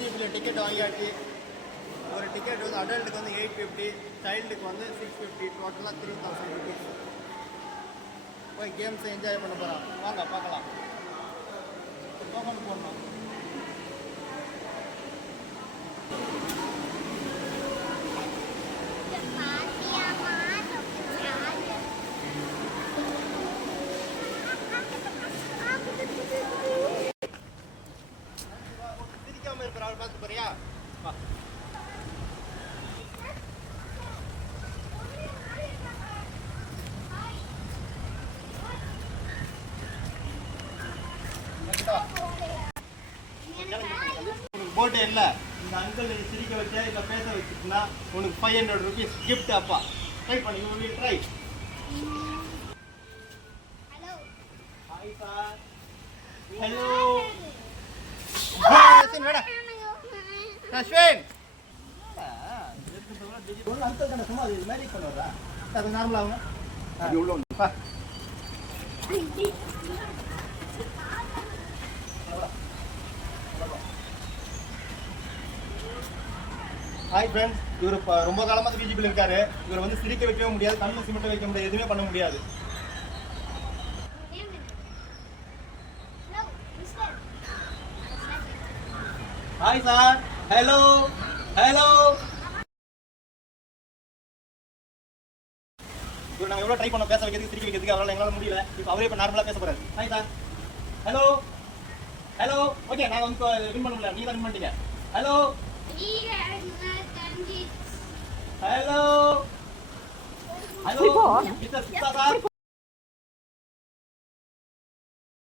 மூணு டிக்கெட் வாங்கியாச்சு. ஒரு டிக்கெட் வந்து அடல்ட்டுக்கு வந்து எயிட் ஃபிஃப்டி சைல்டுக்கு வந்து சிக்ஸ் ஃபிஃப்டி டோட்டலாக த்ரீ தௌசண்ட் ருபீஸ் போய் கேம்ஸை என்ஜாய் பண்ண போகிறான் வாங்க பார்க்கலாம். போகணும் போடணும் பார்த்து போறியா போட்டு இல்ல இந்த அங்கிள் நீ சிரிக்க வச்ச இல்ல பேச வச்சுட்டுனா உனக்கு ஃபைவ் ஹண்ட்ரட் ருபீஸ் கிஃப்ட் அப்பா. ட்ரை பண்ணி you will try hi sir hello Ashwin ಬೇಡ. ಅಶ್ವಿನ್. அது மேரேஜ் பண்ணுறா அது உள்ள வந்து பா ஹாய் ஃப்ரெண்ட்ஸ் இவர் ரொம்ப காலமாக பிஜிபியில் இருக்காரு. இவர் வந்து சிரிக்க வைக்கவே முடியாது கண்ணு சிமிட்ட வைக்க முடியாது எதுவுமே பண்ண முடியாது. ஹாய் சார் ஹலோ ஹலோ இவர் நாங்கள் எவ்வளோ ட்ரை பண்ணோம் பேச வைக்கிறதுக்கு சிரிக்க வைக்கிறதுக்கு அவரால் எங்களால் முடியல. இப்போ அவரே இப்போ நார்மலாக பேச போறாரு. Hi sir hello hello okay நான் வந்து வின் பண்ண முடியல. நீங்க தான் வின் பண்ணிட்டீங்க. Hello hello hello mister Sutha sir